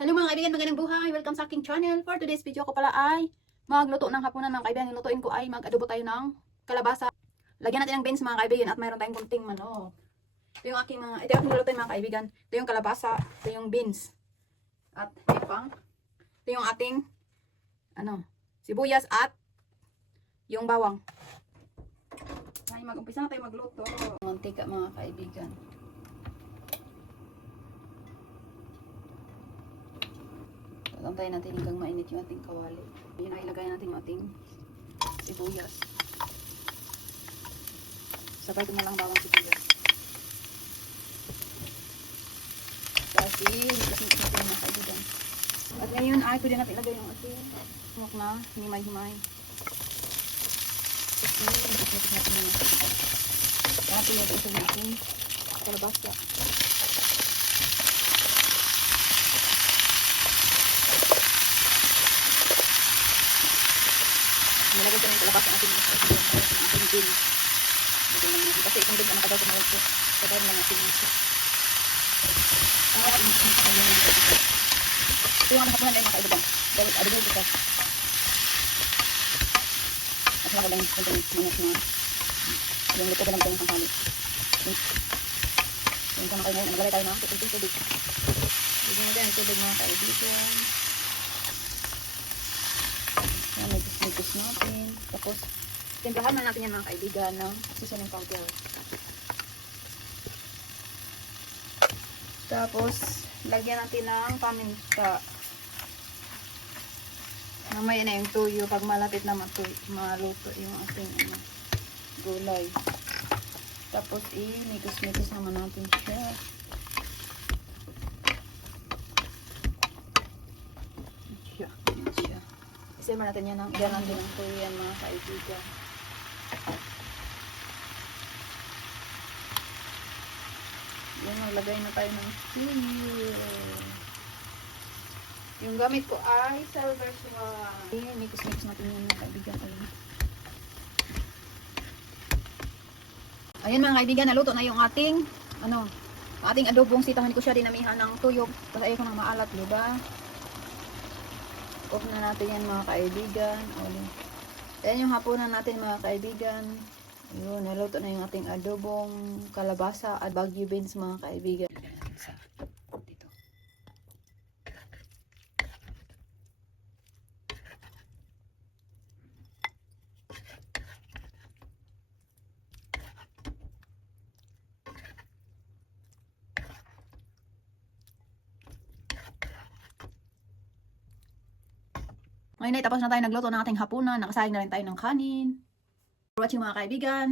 Hello mga kaibigan, magandang buhay. Welcome sa aking channel. For today's video ko pala ay magluto ng hapunan mga kaibigan. Lutuin ko ay mag-adobo tayo ng kalabasa. Lagyan natin ng beans mga kaibigan at mayroon tayong kunting manok. Ito yung aking mga, ito yung lulutuin mga kaibigan. Ito yung kalabasa, ito yung beans. At ito pang, ito yung ating, ano, sibuyas at yung bawang. Ay, mag-umpisa na tayo magluto. Mantika mga kaibigan. Tatantayin natin hanggang mainit yung ating kawali. Yun ay ilagay natin yung ating sibuyas. Sabay ko na lang bawang sibuyas. Kasi, kasi ito yung mga kaibigan. At ngayon ay pwede natin ilagay yung ating smoke na himay-himay. Okay, ikot natin yung mga kaibigan. Yung ito yung ating kalabasa. Nilagay na yung mga kaibigan. Ang ating bin. Ito lang natin. Kasi itong bin na nakadaw kumalag ko. Sabay na natin yung ang ating ito yung hapunan ay mga kaibigan. Dahil adobo ito. At wala lang yung manok na yung luto ko lang ito ng pangkali. Yung kung kayo ngayon, magalay tayo ng tubig tubig. Bigyan natin ang tubig mga kaibigan. Yan, nagis-nagis natin. Tapos, timplahan na natin yan mga kaibigan ng seasoning powder. Tapos, lagyan natin ng paminta. Mamaya na yung tuyo pag malapit na matuyo, maluto yung ating ano, gulay. Tapos, i-migos-migos naman natin. Siya, siya. Isema natin yan ng, yan natin ng tuyo yan mga kaibigan. Yan, maglagay na tayo ng tuyo. Yung gamit ko ay silver swan. Ayan, mix-mix natin yan mga kaibigan. Ayan. Ayan mga kaibigan, naluto na yung ating, ano, ating adobong sitahan ko siya dinamihan ng tuyog. Tapos ayaw ko ng maalat, di ba? Off na natin yan mga kaibigan. Ayan. Ayan yung hapunan natin mga kaibigan. Ayun, naluto na yung ating adobong kalabasa at bagyo beans mga kaibigan. Sa dito. Ngayon ay tapos na tayo nagluto ng ating hapunan. Nakasayang na rin tayo ng kanin. For watching mga kaibigan.